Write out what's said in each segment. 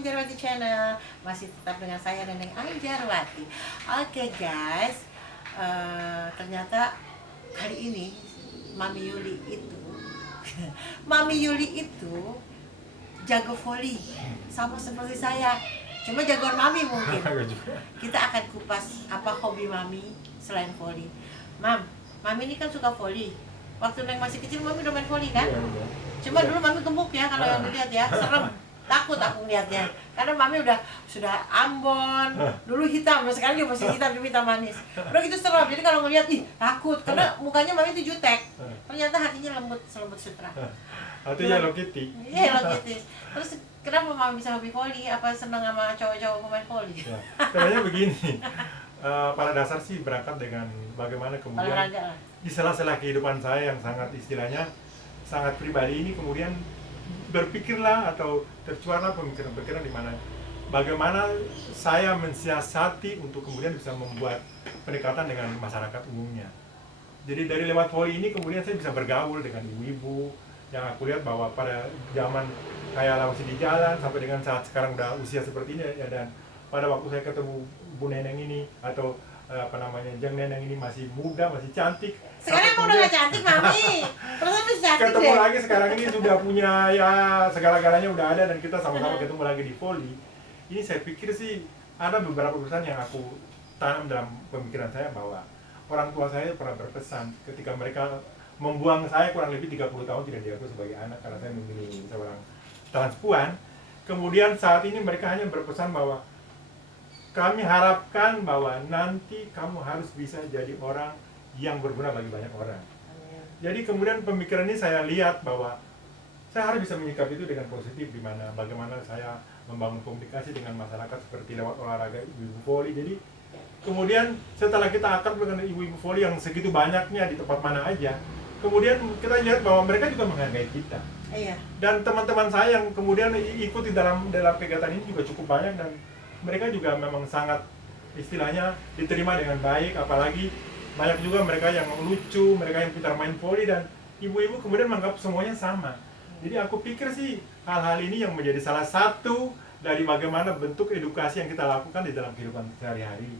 Anjarwati Channel. Masih tetap dengan saya Neneng Anjarwati. Oke guys, ternyata kali ini Mami Yuli itu Mami Yuli itu jago voli sama seperti saya, cuma jagoan Mami mungkin. Kita akan kupas apa hobi Mami selain voli. Mami ini kan suka voli. Waktu Neng masih kecil Mami udah main voli kan? Iya. Cuma dulu Mami gemuk ya, kalau yang dilihat ya, serem. Takut aku lihatnya. Karena Mami sudah ambon, dulu hitam, sekarang juga masih hitam, cuma hitam manis. Udah gitu serem. Jadi kalau ngelihat takut karena mukanya Mami itu jutek. Ternyata hatinya lembut, selembut sutra. Hatinya Hello Kitty. Iya, Hello Kitty. Terus kenapa Mami bisa hobi voli? Apa senang sama cowok-cowok pemain voli? Ya, sebenarnya begini. Pada dasar sih berangkat dengan bagaimana kemudian Olahraga lah. di sela-sela kehidupan saya yang sangat istilahnya sangat pribadi ini kemudian berpikirlah atau tercuarlah pemikiran-pemikiran di mana bagaimana saya mensiasati untuk kemudian bisa membuat pendekatan dengan masyarakat umumnya. Jadi dari lewat voli ini kemudian saya bisa bergaul dengan ibu-ibu yang aku lihat bahwa pada zaman kayak masih di jalan sampai dengan saat sekarang udah usia seperti ini ya, dan pada waktu saya ketemu Bu Neneng ini atau Jeng Neneng ini masih muda, masih cantik. Sekarang emang udah gak cantik Mami. Perasaan masih cantik ketemu deh. lagi sekarang ini sudah punya ya segala-galanya udah ada dan kita sama-sama ketemu lagi di voli. Ini saya pikir sih ada beberapa pesan yang aku tanam dalam pemikiran saya bahwa orang tua saya pernah berpesan ketika mereka membuang saya kurang lebih 30 tahun tidak diakui sebagai anak karena saya memilih seorang transpuan. Kemudian saat ini mereka hanya berpesan bahwa kami harapkan bahwa nanti kamu harus bisa jadi orang yang berguna bagi banyak orang. Jadi kemudian pemikiran ini saya lihat bahwa saya harus bisa menyikapi itu dengan positif, di mana bagaimana saya membangun komunikasi dengan masyarakat seperti lewat olahraga ibu-ibu voli. Jadi kemudian setelah kita akrab dengan ibu-ibu voli yang segitu banyaknya di tempat mana aja, kemudian kita lihat bahwa mereka juga menghargai kita. Iya. Dan teman-teman saya yang kemudian ikut di dalam kegiatan ini juga cukup banyak dan mereka juga memang sangat istilahnya diterima dengan baik, apalagi banyak juga mereka yang lucu, mereka yang pintar main voli dan ibu-ibu kemudian menganggap semuanya sama. Jadi aku pikir sih hal-hal ini yang menjadi salah satu dari bagaimana bentuk edukasi yang kita lakukan di dalam kehidupan sehari-hari.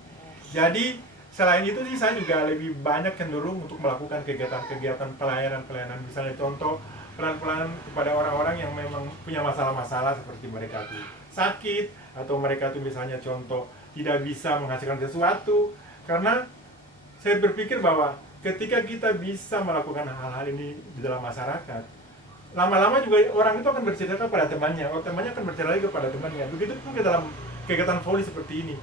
Jadi selain itu sih saya juga lebih banyak cenderung untuk melakukan kegiatan-kegiatan pelayanan, misalnya contoh pelayanan kepada orang-orang yang memang punya masalah-masalah seperti mereka tuh sakit atau mereka tuh misalnya contoh tidak bisa menghasilkan sesuatu. Karena saya berpikir bahwa ketika kita bisa melakukan hal-hal ini di dalam masyarakat, lama-lama juga orang itu akan bercerita kepada temannya, temannya akan bercerita lagi kepada temannya. Begitu pun ke dalam kegiatan voli seperti ini.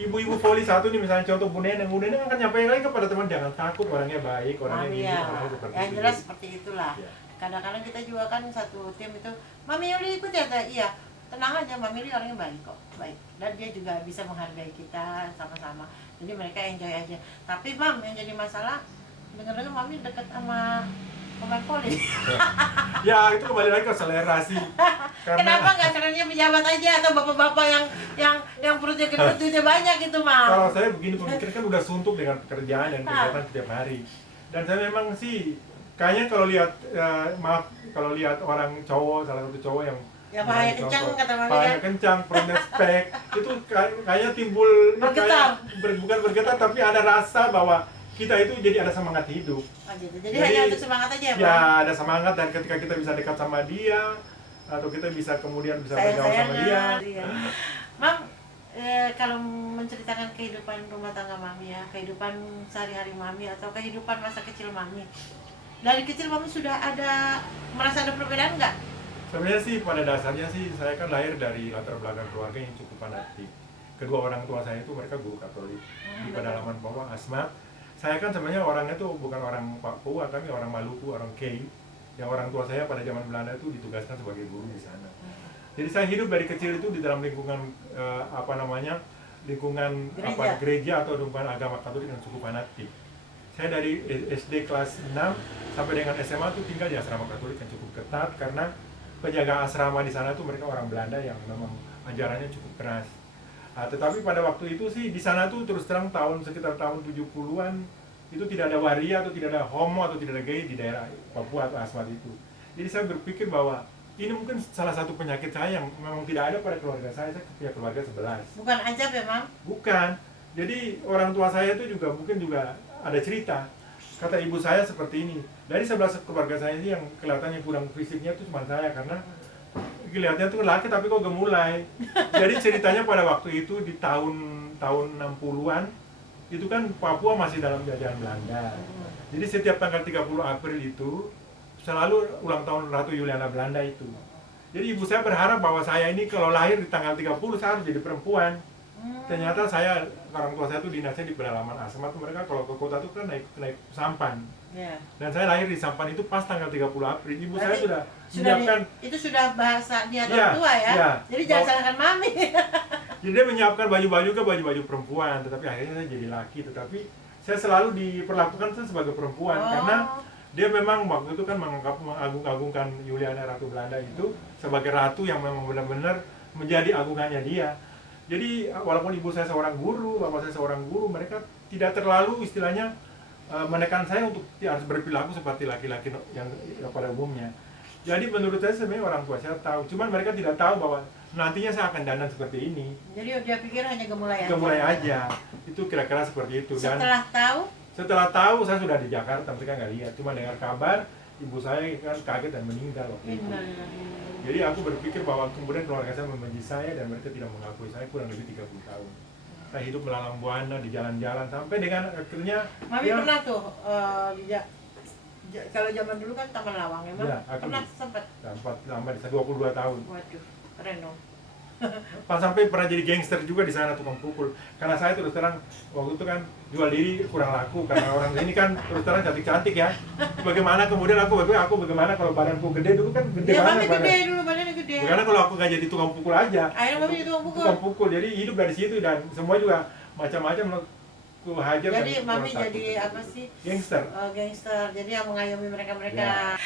Ibu-ibu voli satu nih misalnya contoh Bu Neneng akan nyampaikan lagi kepada teman, jangan takut, orangnya baik, orangnya ini, orangnya seperti yang itu. jelas seperti itulah. Ya. Kadang-kadang kita juga kan satu tim itu, Mami Yuli ikut ya, iya. Tenang aja, Mami Yuli orangnya baik kok, baik. Dan dia juga bisa menghargai kita sama-sama. Jadi mereka enjoy aja. Tapi Mam, yang jadi masalah, dengar-dengar Mami deket sama pemain voli. Ya itu kembali lagi ke selera sih. Kenapa nggak caranya pejabat aja atau bapak-bapak yang perutnya gendut duitnya banyak gitu, Mam? Kalau saya begini pemikiran kan udah suntuk dengan pekerjaan dan kegiatan setiap hari. Dan saya memang sih kayaknya kalau lihat kalau lihat orang cowok, salah satu cowok yang pahanya kencang kata Mami pahanya kan? kencang, perutnya spek, itu kayaknya timbul Bergetar. bukan bergetar tapi ada rasa bahwa kita itu jadi ada semangat hidup. Oh, gitu. Jadi hanya untuk semangat aja ya, Bang? Ya ada semangat dan ketika kita bisa dekat sama dia atau kita bisa kemudian bisa bergaul sama dia. Mam, kalau menceritakan kehidupan rumah tangga Mami ya, kehidupan sehari-hari Mami atau kehidupan masa kecil Mami, dari kecil Mami sudah merasa ada perbedaan nggak? Sebenarnya sih pada dasarnya sih saya kan lahir dari latar belakang keluarga yang cukup fanatik. Kedua orang tua saya itu mereka guru Katolik di pedalaman bawah Asmat. Saya kan sebenarnya orangnya tuh bukan orang Papua, kami orang Maluku, orang Kei. Yang orang tua saya pada zaman Belanda itu ditugaskan sebagai guru di sana. Jadi saya hidup dari kecil itu di dalam lingkungan gereja atau lingkungan agama Katolik yang cukup fanatik. Saya dari SD kelas 6 sampai dengan SMA tuh tinggal di asrama Katolik yang cukup ketat karena penjaga asrama di sana tuh mereka orang Belanda yang memang ajarannya cukup keras. Tetapi pada waktu itu sih di sana tuh terus terang sekitar tahun 70-an itu tidak ada waria atau tidak ada homo atau tidak ada gay di daerah Papua atau Asmat itu. Jadi saya berpikir bahwa ini mungkin salah satu penyakit saya yang memang tidak ada pada keluarga saya punya keluarga 11. Bukan ajab ya, Mam? Bukan. Jadi orang tua saya itu juga mungkin juga ada cerita. Kata ibu saya seperti ini, dari 11 keluarga saya ini yang kelihatannya kurang fisiknya itu cuma saya, karena kelihatannya tuh laki tapi kok gemulai. Jadi ceritanya pada waktu itu di tahun 60-an itu kan Papua masih dalam jajahan Belanda. Jadi setiap tanggal 30 April itu selalu ulang tahun Ratu Juliana Belanda itu. Jadi ibu saya berharap bahwa saya ini kalau lahir di tanggal 30 saya harus jadi perempuan. Ternyata orang tua saya tuh dinasnya di pedalaman Asmat, mereka kalau ke kota tuh kan naik sampan. Yeah. Dan saya lahir di Sampan itu pas tanggal 30 April. Ibu saya Berarti sudah menyiapkan. Itu sudah bahasa niat Iya, orang tua ya. iya. Jadi jangan salahkan mami. Jadi dia menyiapkan baju-baju perempuan, tetapi akhirnya saya jadi laki. Tetapi saya selalu diperlakukan sebagai perempuan karena dia memang waktu itu kan mengagung-agungkan Juliana Ratu Belanda itu sebagai ratu yang memang benar-benar menjadi agungannya dia. Jadi walaupun ibu saya seorang guru, bapak saya seorang guru, mereka tidak terlalu istilahnya menekan saya untuk harus berperilaku seperti laki-laki yang pada umumnya. Jadi menurut saya sebenarnya orang tua saya tahu, cuman mereka tidak tahu bahwa nantinya saya akan dandan seperti ini. Jadi dia pikir hanya gemulai aja. Gemulai aja, itu kira-kira seperti itu. Dan Setelah tahu saya sudah di Jakarta, mereka nggak lihat, cuma dengar kabar ibu saya kan kaget dan meninggal waktu itu. Jadi aku berpikir bahwa kemudian keluarga saya membenci saya dan mereka tidak mengakui saya kurang lebih 30 tahun. Saya hidup melalang buana di jalan-jalan sampai dengan akhirnya. Mami pernah tuh kalau zaman dulu kan Taman Lawang emang Ya, pernah sempat sampai 22 tahun. Waduh, keren dong. Pas sampai pernah jadi gangster juga di sana, tukang pukul. Karena saya terus terang waktu itu kan jual diri kurang laku karena orang ini kan terus terang cantik-cantik ya. Bagaimana kemudian aku bagaimana kalau badanku gede dulu kan gede Ya, banget. mami gede dulu, badannya gede. Bagaimana kalau aku nggak jadi tukang pukul aja? Akhirnya mami jadi tukang pukul. Tukang pukul, jadi hidup dari situ dan semua juga macam-macam aku hajar. Jadi mami jadi apa sih? Gangster. Gangster. Jadi yang mengayomi mereka-mereka. Ya.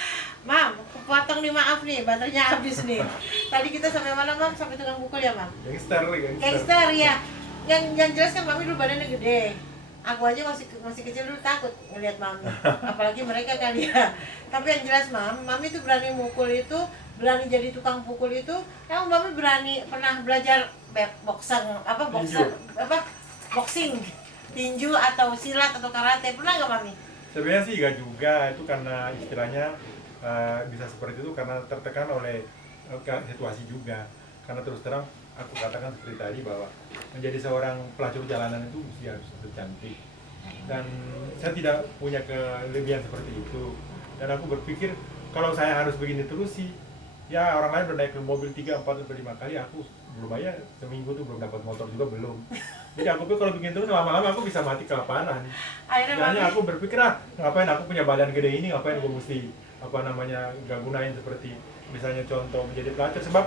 Mam, potong nih, maaf nih, baterainya habis nih. Tadi kita sampai mana, Mam? Sampai tukang pukul ya, Mam? Gangster. Gangster ya. Yang jelas kan mami dulu badannya gede. Aku aja masih kecil dulu takut ngeliat mami. Apalagi mereka kan ya. Tapi yang jelas mami tuh berani mukul itu, berani jadi tukang pukul itu. Yang mami pernah belajar boxing, tinju atau silat atau karate, pernah nggak mami? Sebenarnya sih nggak juga, itu karena istilahnya bisa seperti itu karena tertekan oleh situasi juga. Karena terus terang aku katakan seperti tadi bahwa menjadi seorang pelacur jalanan itu mesti harus cantik. Dan saya tidak punya kelebihan seperti itu. Dan aku berpikir kalau saya harus begini terus sih, ya orang lain udah naik ke mobil 3, 4, 5 kali, aku belum aja seminggu tuh belum dapat motor juga belum. Jadi aku pikir kalau begini terus lama-lama aku bisa mati kelaparan. Akhirnya aku berpikir ngapain aku punya badan gede ini, ngapain aku mesti gak gunain seperti misalnya contoh menjadi pelacur. Sebab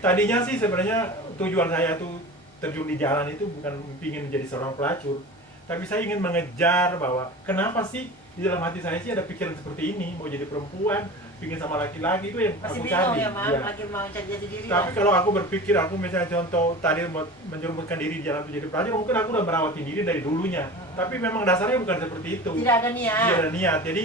tadinya sih sebenarnya tujuan saya tuh terjun di jalan itu bukan ingin menjadi seorang pelacur, tapi saya ingin mengejar bahwa kenapa sih di dalam hati saya sih ada pikiran seperti ini, mau jadi perempuan, pingin sama laki-laki, itu yang masih aku bingung cari. Ya, lagi mau cari jati diri. Tapi kalau aku berpikir, aku misalnya contoh tadi menjerumuskan diri di jalan menjadi pelacur, mungkin aku udah merawati diri dari dulunya. Tapi memang dasarnya bukan seperti itu. Tidak ada niat. Tidak ada niat. Jadi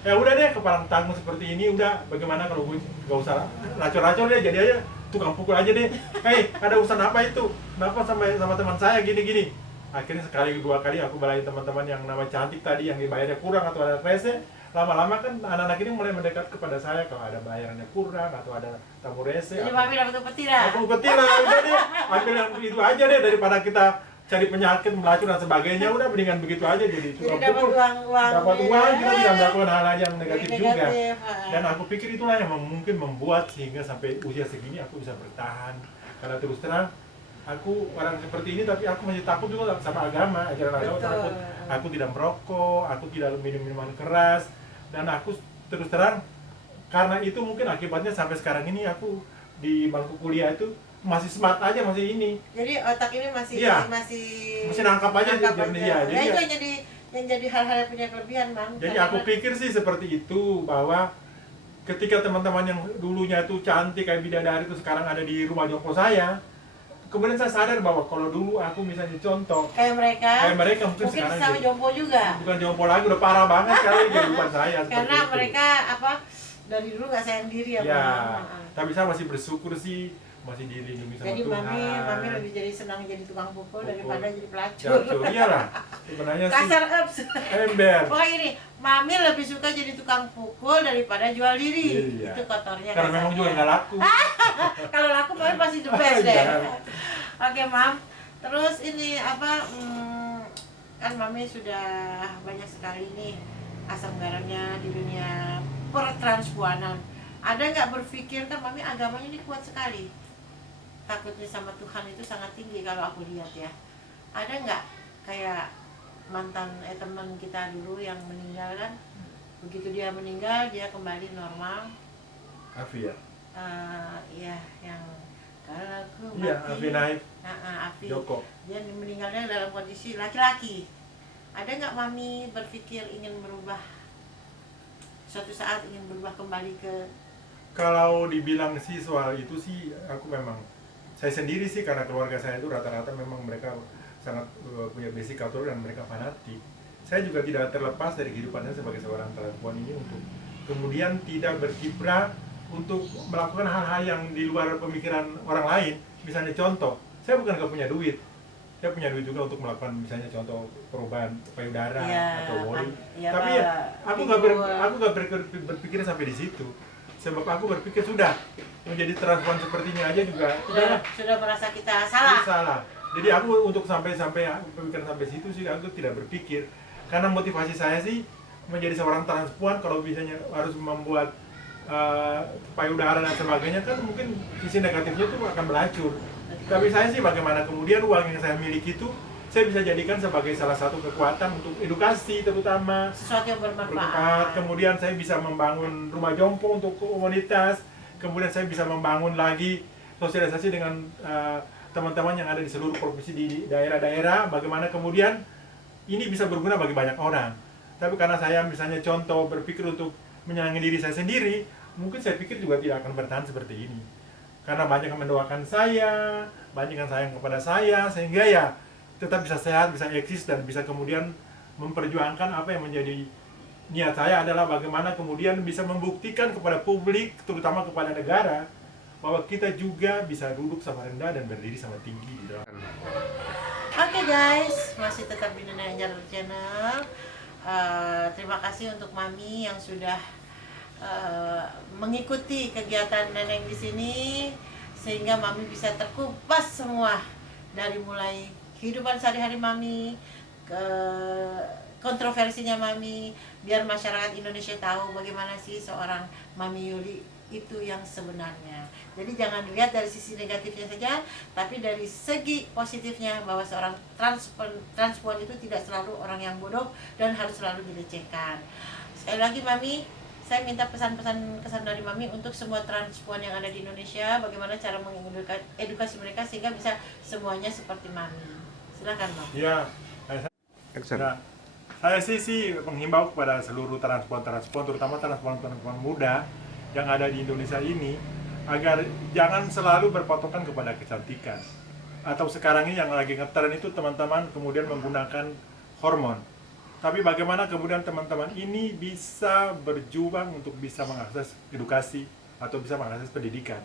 ya udah deh, kepalang tanggung seperti ini, udah bagaimana kalau gue gak usah racor-racor deh, jadi aja tukang pukul aja deh. Hei, ada urusan apa itu? Kenapa sama teman saya gini-gini? Akhirnya sekali dua kali aku belain teman-teman yang nama cantik tadi, yang dibayarnya kurang atau ada rese. Lama-lama kan anak-anak ini mulai mendekat kepada saya kalau ada bayarannya kurang atau ada tamu rese. Jadi mami dapat upeti lah. Aku upeti lah, udah deh. Akhirnya itu aja deh, daripada kita cari penyakit, melacur dan sebagainya, udah mendingan begitu aja jadi tukang pukul. Dapat uang, kita tidak melakukan hal-hal yang negatif juga. Dan aku pikir itulah yang mungkin membuat sehingga sampai usia segini aku bisa bertahan. Karena terus terang aku orang seperti ini, tapi aku masih takut juga sama agama, ajaran agama. Takut aku tidak merokok, aku tidak minum minuman keras, dan aku terus terang karena itu mungkin akibatnya sampai sekarang ini aku di bangku kuliah itu masih smart aja, masih ini. Jadi otak ini masih nangkap aja. Ya, itu yang jadi hal-hal yang punya kelebihan, Bang. Jadi aku pikir sih seperti itu, bahwa ketika teman-teman yang dulunya itu cantik kayak bidadari itu sekarang ada di rumah jompo saya. Kemudian saya sadar bahwa kalau dulu aku misalnya contoh kayak mereka mungkin sekarang sama jompo juga. Bukan jompo lagi, udah parah banget kali kehidupan saya. Karena mereka dari dulu nggak sayang diri ya, Ya, Mam. tapi saya masih bersyukur sih, masih dilindungi sama Jadi Tuhan. mami lebih jadi senang jadi tukang pukul daripada jadi pelacur. Pelacur, iyalah. Sebenarnya sih Kasar ups. ember. Pokoknya ini, mami lebih suka jadi tukang pukul daripada jual diri. Iya. Itu kotornya. Karena memang juga nggak laku. Kalau laku mami pasti the best deh. Iya. Oke, Mam. Terus ini apa? Kan mami sudah banyak sekali nih asam garamnya di dunia pertranspuanan. Ada nggak berpikir, kan mami agamanya ini kuat sekali, takutnya sama Tuhan itu sangat tinggi kalau aku lihat ya. Ada nggak kayak mantan teman kita dulu yang meninggal kan, begitu dia meninggal dia kembali normal. Afi ya? Iya, yang kalau aku mati. Iya, Afi naik. Afi. Joko. Dia meninggalnya dalam kondisi laki-laki. Ada nggak mami berpikir ingin berubah, suatu saat ingin berubah kembali ke? Kalau dibilang sih soal itu sih, aku memang saya sendiri sih, karena keluarga saya itu rata-rata memang mereka sangat punya basic Katolik dan mereka fanatik. Saya juga tidak terlepas dari kehidupannya sebagai seorang transpuan ini untuk kemudian tidak berkiprah untuk melakukan hal-hal yang di luar pemikiran orang lain. Misalnya contoh, saya bukan gak punya duit, saya punya duit juga untuk melakukan misalnya contoh perubahan payudara atau woli. Tapi ya, aku nggak berpikir sampai di situ. Sebab aku berpikir sudah menjadi transpuan seperti ini aja juga sudah merasa kita salah. Jadi aku untuk sampai pemikiran sampai situ sih aku tidak berpikir, karena motivasi saya sih menjadi seorang transpuan. Kalau misalnya harus membuat payudara dan sebagainya kan mungkin sisi negatifnya itu akan beracun. Tapi saya sih bagaimana kemudian uang yang saya miliki itu saya bisa jadikan sebagai salah satu kekuatan untuk edukasi, terutama sesuatu yang bermanfaat. Kemudian saya bisa membangun rumah jompo untuk komunitas. Kemudian saya bisa membangun lagi sosialisasi dengan teman-teman yang ada di seluruh provinsi di daerah-daerah. Bagaimana kemudian ini bisa berguna bagi banyak orang. Tapi karena saya misalnya contoh berpikir untuk menyenangi diri saya sendiri, mungkin saya pikir juga tidak akan bertahan seperti ini. Karena banyak yang mendoakan saya, banyak yang sayang kepada saya, sehingga ya tetap bisa sehat, bisa eksis, dan bisa kemudian memperjuangkan apa yang menjadi niat saya adalah bagaimana kemudian bisa membuktikan kepada publik, terutama kepada negara, bahwa kita juga bisa duduk sama rendah dan berdiri sama tinggi di dalam. Oke guys, masih tetap di Nenek Anjar Channel. Terima kasih untuk Mami yang sudah mengikuti kegiatan Neneng di sini, sehingga Mami bisa terkupas semua dari mulai kehidupan sehari-hari Mami, ke kontroversinya Mami, biar masyarakat Indonesia tahu bagaimana sih seorang Mami Yuli itu yang sebenarnya. Jadi jangan dilihat dari sisi negatifnya saja, tapi dari segi positifnya, bahwa seorang transpuan itu tidak selalu orang yang bodoh dan harus selalu dilecehkan. Sekali lagi Mami, saya minta pesan-pesan kesan dari Mami untuk semua transpuan yang ada di Indonesia, bagaimana cara mengedukasi mereka sehingga bisa semuanya seperti Mami. Silakan, Bang. Ya, saya sih menghimbau kepada seluruh transpuan, terutama transpuan muda yang ada di Indonesia ini, agar jangan selalu berpatokan kepada kecantikan. Atau sekarang ini yang lagi ngetren itu teman-teman kemudian menggunakan hormon. Tapi bagaimana kemudian teman-teman ini bisa berjuang untuk bisa mengakses edukasi atau bisa mengakses pendidikan.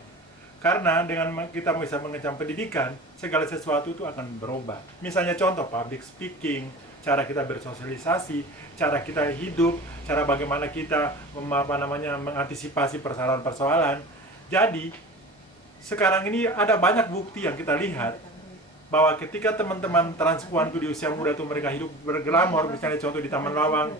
Karena dengan kita bisa mengecam pendidikan, segala sesuatu itu akan berubah. Misalnya contoh public speaking, cara kita bersosialisasi, cara kita hidup, cara bagaimana kita mengantisipasi persoalan-persoalan. Jadi sekarang ini ada banyak bukti yang kita lihat bahwa ketika teman-teman transpuan di usia muda itu mereka hidup berglamor, misalnya contoh di Taman Lawang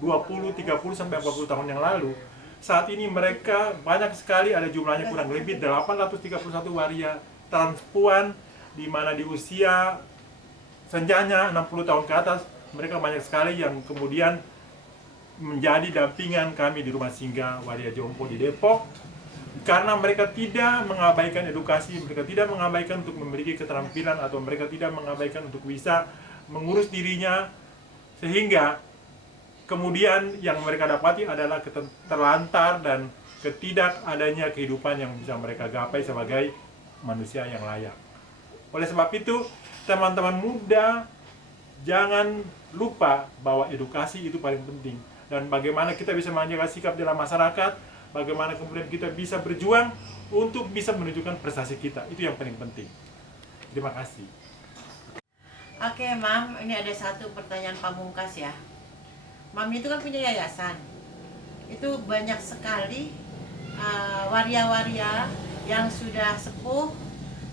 20, 30 sampai 40 tahun yang lalu, saat ini mereka banyak sekali, ada jumlahnya kurang lebih 831 waria transpuan, di mana di usia senjanya 60 tahun ke atas, mereka banyak sekali yang kemudian menjadi dampingan kami di rumah singgah Waria Jompo di Depok. Karena mereka tidak mengabaikan edukasi, mereka tidak mengabaikan untuk memiliki keterampilan, atau mereka tidak mengabaikan untuk bisa mengurus dirinya, sehingga kemudian yang mereka dapati adalah terlantar dan ketidakadanya kehidupan yang bisa mereka gapai sebagai manusia yang layak. Oleh sebab itu, teman-teman muda, jangan lupa bahwa edukasi itu paling penting. Dan bagaimana kita bisa menjaga sikap dalam masyarakat, bagaimana kemudian kita bisa berjuang untuk bisa menunjukkan prestasi kita. Itu yang paling penting. Terima kasih. Oke, Mam, ini ada satu pertanyaan pamungkas ya. Mami itu kan punya yayasan. Itu banyak sekali waria-waria yang sudah sepuh,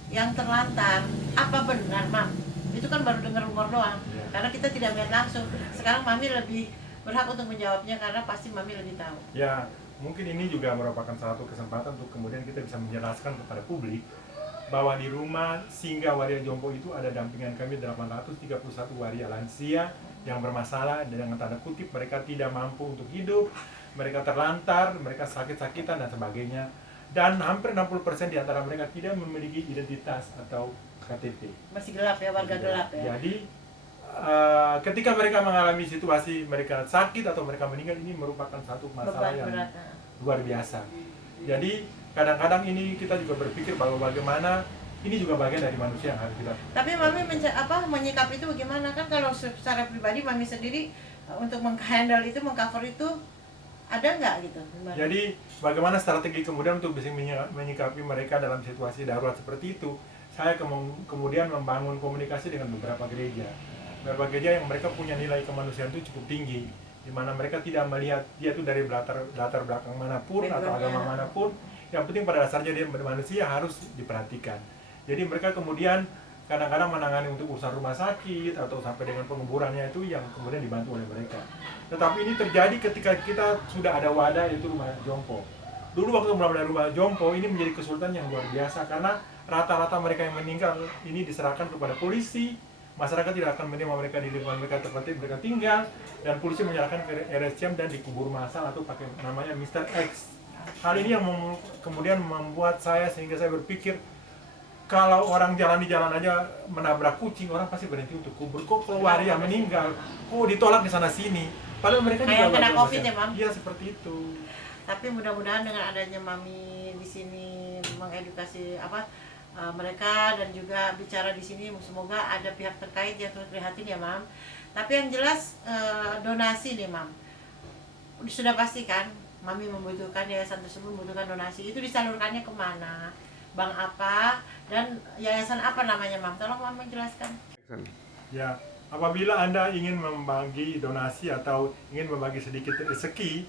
yang terlantar. Apa benar, Mam? Itu kan baru dengar rumor doang. Ya. Karena kita tidak melihat langsung. Sekarang Mami lebih berhak untuk menjawabnya karena pasti Mami lebih tahu. Ya, mungkin ini juga merupakan satu kesempatan untuk kemudian kita bisa menjelaskan kepada publik bahwa di rumah Singgah Waria Jompo itu ada dampingan kami 831 waria lansia yang bermasalah dengan tanda kutip mereka tidak mampu untuk hidup, mereka terlantar, mereka sakit-sakitan dan sebagainya. Dan hampir 60% di antara mereka tidak memiliki identitas atau KTP. Masih gelap ya, warga gelap ya. Jadi ketika mereka mengalami situasi mereka sakit atau mereka meninggal, ini merupakan satu masalah Beban yang berat. luar biasa. Jadi kadang-kadang ini kita juga berpikir bahwa bagaimana ini juga bagian dari manusia yang harus kita. Tapi Mami menyikapi itu bagaimana? Kan kalau secara pribadi Mami sendiri untuk menghandle itu, mengcover itu ada nggak gitu? Gimana? Jadi bagaimana strategi kemudian untuk bisa menyikapi mereka dalam situasi darurat seperti itu? Saya kemudian membangun komunikasi dengan beberapa gereja yang mereka punya nilai kemanusiaan itu cukup tinggi, di mana mereka tidak melihat dia itu dari latar belakang manapun atau agama manapun. Yang penting pada dasarnya dia manusia harus diperhatikan. Jadi mereka kemudian kadang-kadang menangani untuk urusan rumah sakit atau sampai dengan penguburannya itu yang kemudian dibantu oleh mereka. Tetapi ini terjadi ketika kita sudah ada wadah yaitu rumah jompo. Dulu waktu belum ada rumah jompo ini menjadi kesulitan yang luar biasa karena rata-rata mereka yang meninggal ini diserahkan kepada polisi. Masyarakat tidak akan menerima mereka di lingkungan mereka tempat mereka tinggal, dan polisi menyerahkan ke RSCM dan dikubur massal atau pakai namanya Mr. X. Hal ini yang kemudian membuat saya sehingga saya berpikir kalau orang jalan di jalan aja menabrak kucing, orang pasti berhenti untuk kubur. Kok kalau waria meninggal, kok ditolak di sana sini? Padahal mereka kayak juga kena COVID ya, Mam? Iya, seperti itu. Tapi mudah-mudahan dengan adanya Mami di sini mengedukasi mereka dan juga bicara di sini, semoga ada pihak terkait yang turut prihatin ya, Mam. Tapi yang jelas donasi nih, Mam. Sudah pasti kan Mami membutuhkan, yayasan tersebut membutuhkan donasi. Itu disalurkannya kemana? Bank apa? Dan yayasan apa namanya, Mam? Tolong Mami jelaskan. Ya, apabila Anda ingin membagi donasi atau ingin membagi sedikit rezeki,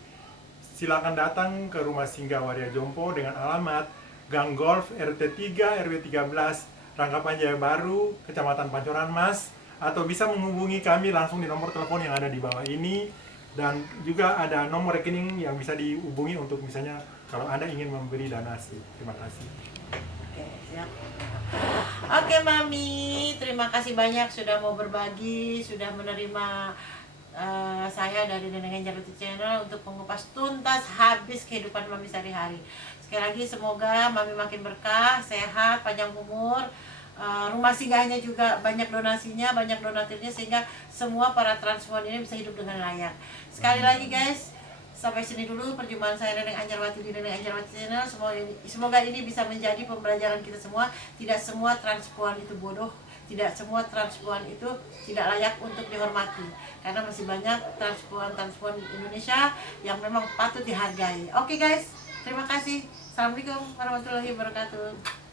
silakan datang ke rumah Singgah Waria Jompo dengan alamat Gang Golf RT 3 RW 13 Rangkapan Jaya Baru, Kecamatan Pancoran Mas, atau bisa menghubungi kami langsung di nomor telepon yang ada di bawah ini, dan juga ada nomor rekening yang bisa dihubungi untuk misalnya kalau Anda ingin memberi donasi. Terima kasih. Oke, siap. Oke, Mami, terima kasih banyak sudah mau berbagi, sudah menerima saya dari Neneng Angel Wati Channel untuk mengupas tuntas habis kehidupan Mami sehari-hari. Sekali lagi semoga Mami makin berkah, sehat, panjang umur. Rumah singgahnya juga banyak donasinya, banyak donaturnya, sehingga semua para transpuan ini bisa hidup dengan layak. Sekali lagi guys, sampai sini dulu perjumpaan saya Neneng Anjarwati di Neneng Anjarwati Channel. Semoga ini bisa menjadi pembelajaran kita semua. Tidak semua transpuan itu bodoh, tidak semua transpuan itu tidak layak untuk dihormati, karena masih banyak transpuan Indonesia yang memang patut dihargai. Oke guys, terima kasih. Assalamualaikum warahmatullahi wabarakatuh.